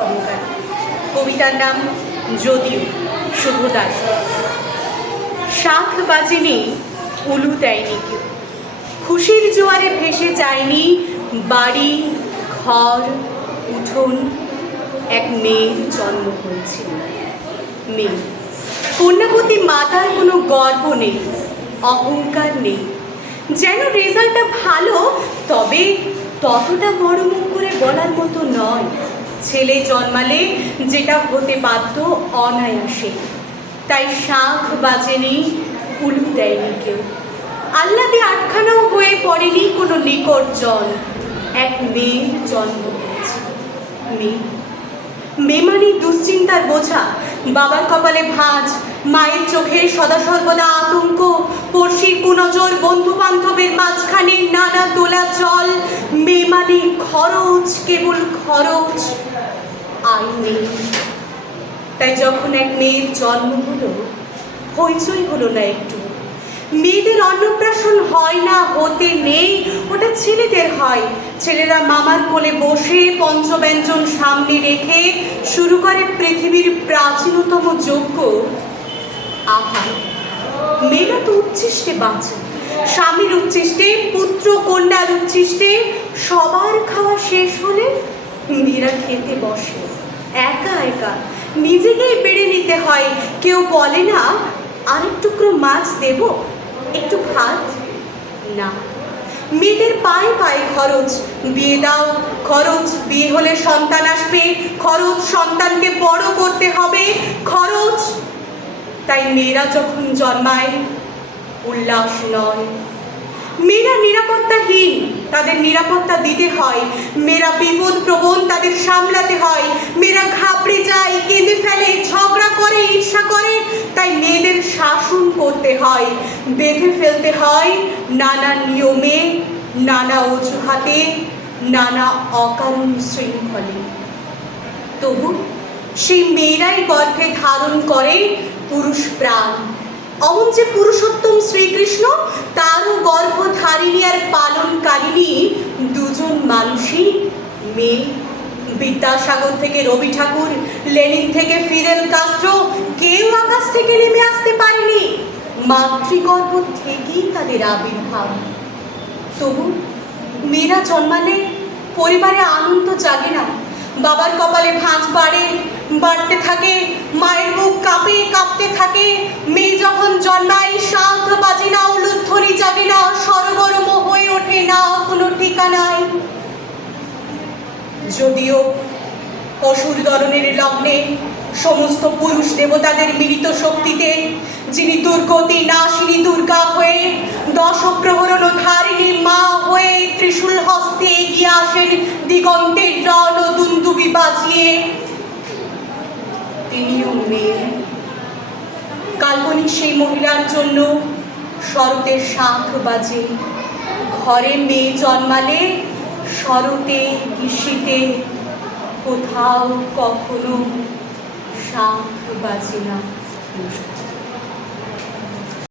কর্মকার। কবিতার নাম যদিও, শুভ দাস। শাঁখ বাজেনি, উলু দেয়নি কেউ, খুশির জোয়ারে ভেসে যায়নি বাড়ি ঘর উঠোন। এক মেয়ের জন্ম হয়েছিল। মেয়ে কন্যাপতি মাতার কোনো গর্ব নেই, অহংকার নেই, যেন রেজাল্টটা ভালো তবে ততটা বড় মুখ করে বলার মতো নয়। ছেলে জন্মালে যেটা হতে বাধ্য অনায়াসে, তাই শাঁখ বাজেনি, উলু দেয়নি কেউ, আহ্লাদে আটখানাও হয়ে পড়েনি কোনো নিকট জন। এক মেয়ের জন্ম হয়েছে। মেয়ে মেয়ে মানে দুশ্চিন্তার বোঝা, বাবার কপালে ভাঁজ, মায়ের চোখে সদা সর্বদা আতঙ্ক, পড়শির কুনজর, বন্ধু বান্ধবের মাঝখানে নানা দোলাচল। মেয়ে মানে খরচ, কেবল খরচ, আয় নেই। তাই যখন এক মেয়ের জন্ম হলো, হইচই হলো না একটু। মেয়েদের অন্নপ্রাশন হয় না, হতে নেই, ওটা ছেলেদের হয়। ছেলেরা মামার কোলে বসে পঞ্চব্যঞ্জন সামনে রেখে শুরু করে পৃথিবীর প্রাচীনতম যজ্ঞ, আহার। মেয়েরা তো উচ্ছিষ্টে বাঁচে, স্বামীর উচ্ছিষ্টে, পুত্র কন্যার উচ্ছিষ্টে। সবার খাওয়া শেষ হলে মেয়েরা খেতে বসে একা একা, নিজেকেই বেড়ে নিতে হয়। কেউ বলে না আরেক টুকরো মাছ দেব, একটু ভাত, না। মেয়েদের পায়ে পায়ে খরচ, বিয়ে দাও খরচ, বিয়ে হলে সন্তান আসবে খরচ, সন্তানকে বড় করতে হবে খরচ। তাই মেয়েরা যখন জন্মায় উল্লাস নয়। মেয়েরা নিরাপত্তাহীন, তাদের নিরাপত্তা দিতে হয়। মেয়েরা বিপদ প্রবণ, তাদের সামলাতে হয়। মেয়েরা ঘাবড়ে যায়, কেঁদে ফেলে, ঝগড়া করে, ঈর্ষা করে, তাই মেয়েদের শাসন করতে হয়, বেঁধে ফেলতে হয় নানা নিয়মে, নানা অজুহাতে, নানা অকারণ শৃঙ্খলে। তবু সেই মেয়েরাই গর্ভে ধারণ করে পুরুষ প্রাণ। অমন যে পুরুষোত্তম শ্রীকৃষ্ণ, তারও গর্ভধারিণী আর পালনকারিণী দুজন মানুষই মেয়ে। বিদ্যাসাগর থেকে রবি ঠাকুর, লেনিন থেকে ফিদেল কাস্ট্রো, কেউ আকাশ থেকে নেমে আসতে পারেনি, মাতৃগর্ভ থেকেই তাদের আবির্ভাব। তবু মেয়েরা জন্মালে পরিবারে আনন্দ জাগে না, বাবার কপালে ভাঁজ বাড়তে থাকে, মায়ের বুক কাঁপতে থাকে। মেয়ে যখন জন্মায় শাঁখ বাজে না, উলুধ্বনি জাগে না, সরগরম হয়ে ওঠে না কোনো ঠিকানায়। যদিও অসুর দলনের লগ্নে সমস্ত পুরুষ দেবতাদের মিলিত শক্তিতে যিনি দুর্গতি নাশিনী দুর্গা হয়ে, দশ প্রহরণ ধারিণী মা হয়ে ত্রিশূল হস্তে এগিয়ে আসেন দিগন্তের রণ দুন্দুবি বাজিয়ে, তিনিও মেয়ে। কাল্পনিক সেই মহিলার জন্য শরতের শাঁখ বাজে। ঘরে মেয়ে জন্মালে শরতে গ্রীষ্মে কোথাও কখনো শাঁখ বাজে না।